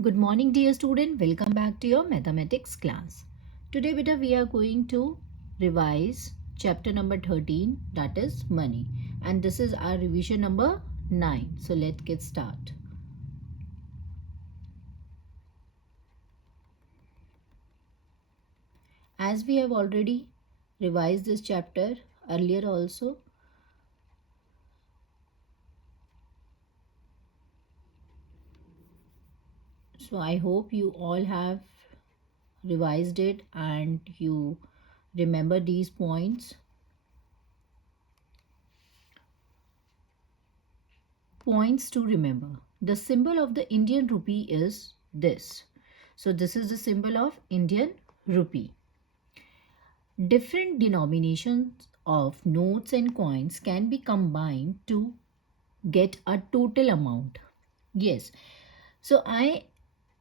Good morning dear student, welcome back to your mathematics class. Today beta we are going to revise chapter number 13, that is money, and this is our revision number 9. So let's get start. As we have already revised this chapter earlier also, so I hope you all have revised it and you remember these points. Points to remember. The symbol of the Indian rupee is this. So this is the symbol of Indian rupee. Different denominations of notes and coins can be combined to get a total amount. Yes. So I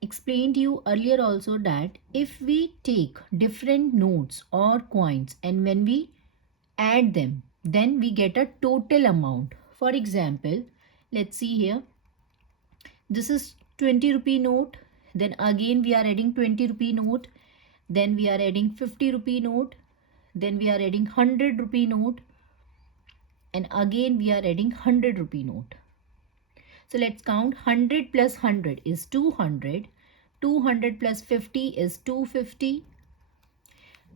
explained to you earlier also that if we take different notes or coins and when we add them, then we get a total amount. For example, let's see here. This is 20 rupee note. Then again we are adding 20 rupee note. Then we are adding 50 rupee note. Then we are adding 100 rupee note. And again we are adding 100 rupee note. So let's count. 100 plus 100 is 200. 200 plus 50 is 250.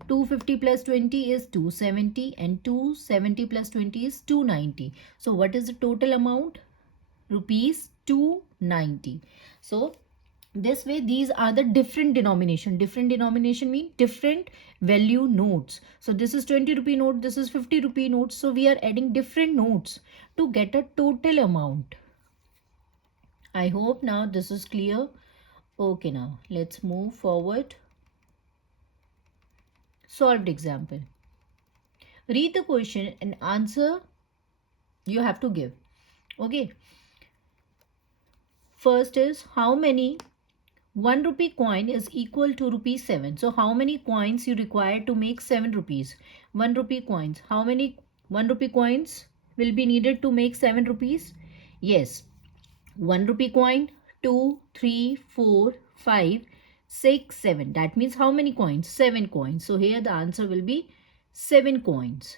250 plus 20 is 270 and 270 plus 20 is 290. So what is the total amount? Rupees 290. So this way these are the different denomination. Different denomination mean different value notes. So this is 20 rupee note, this is 50 rupee note. So we are adding different notes to get a total amount. I hope now this is clear. Okay, now let's move forward. Solved example. Read the question and answer you have to give. Okay. First is how many 1 rupee coin is equal to rupees 7. So how many coins you require to make 7 rupees? 1 rupee coins. How many 1 rupee coins will be needed to make 7 rupees? Yes. 1 rupee coin, 2, 3, 4, 5, 6, 7. That means how many coins? 7 coins. So here the answer will be 7 coins.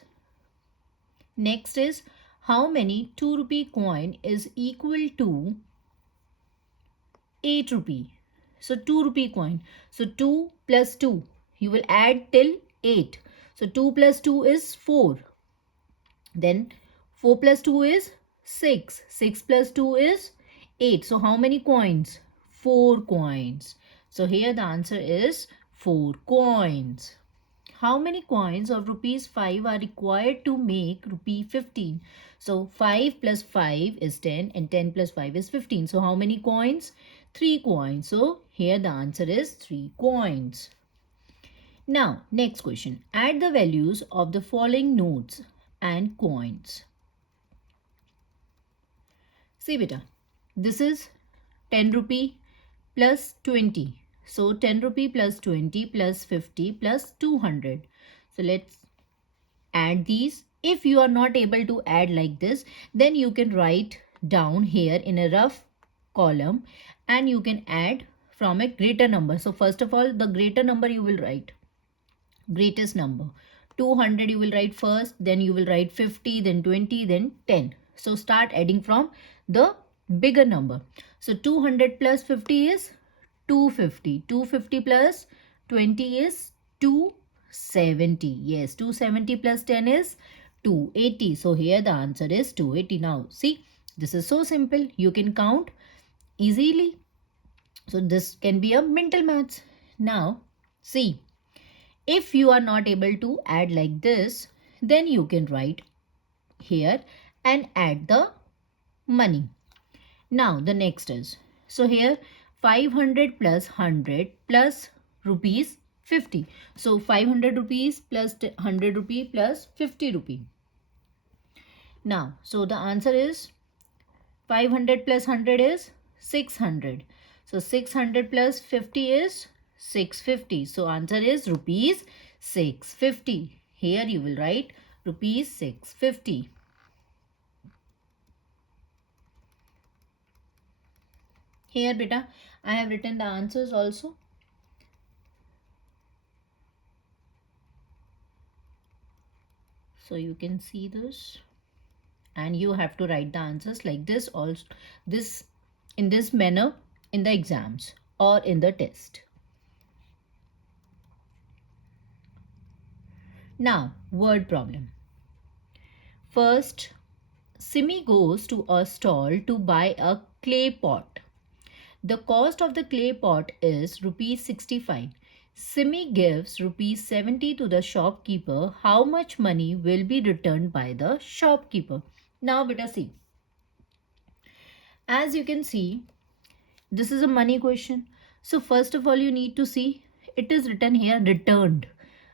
Next is how many 2 rupee coin is equal to 8 rupee. So 2 rupee coin. So 2 plus 2. You will add till 8. So 2 plus 2 is 4. Then 4 plus 2 is 6. 6 plus 2 is 8. So how many coins? 4 coins. So here the answer is 4 coins. How many coins of rupees 5 are required to make rupee 15? So 5 plus 5 is 10 and 10 plus 5 is 15. So how many coins? 3 coins. So here the answer is 3 coins. Now next question. Add the values of the following notes and coins. See beta, this is 10 rupee plus 20. So 10 rupee plus 20 plus 50 plus 200. So let's add these. If you are not able to add like this, then you can write down here in a rough column and you can add from a greater number. So first of all, the greater number you will write. Greatest number. 200 you will write first, then you will write 50, then 20, then 10. So start adding from the bigger number. So 200 plus 50 is 250. 250 plus 20 is 270. Yes, 270 plus 10 is 280. So here the answer is 280. Now see, this is so simple. You can count easily. So this can be a mental maths. Now see, if you are not able to add like this, then you can write here and add the money. Now the next is, so here 500 plus 100 plus rupees 50. So 500 rupees plus 100 rupee plus 50 rupee. Now, so the answer is 500 plus 100 is 600. So 600 plus 50 is 650. So answer is rupees 650. Here you will write rupees 650. Here beta, I have written the answers also. So you can see this, and you have to write the answers like this also, this in this manner in the exams or in the test. Now, word problem. First, Simi goes to a stall to buy a clay pot. The cost of the clay pot is rupees 65. Simi gives rupees 70 to the shopkeeper. How much money will be returned by the shopkeeper? Now, beta see. As you can see, this is a money question. So first of all, you need to see it is written here returned.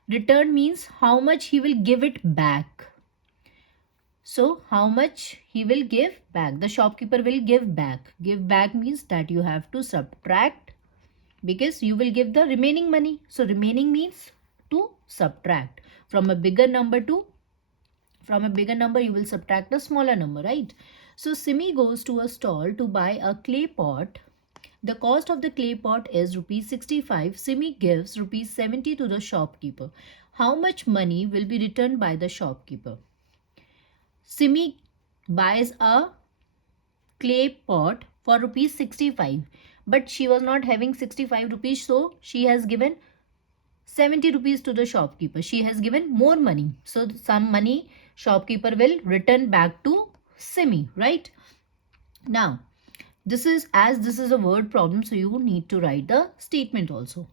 Returned means how much he will give it back. So how much he will give back? The shopkeeper will give back. Give back means that you have to subtract, because you will give the remaining money. So remaining means to subtract. From a bigger number you will subtract a smaller number, right? So Simi goes to a stall to buy a clay pot. The cost of the clay pot is rupees 65. Simi gives rupees 70 to the shopkeeper. How much money will be returned by the shopkeeper? Simi buys a clay pot for rupees 65, but she was not having 65 rupees, so she has given 70 rupees to the shopkeeper. She has given more money, so some money shopkeeper will return back to Simi, right? Now, this is a word problem, so you need to write the statement also.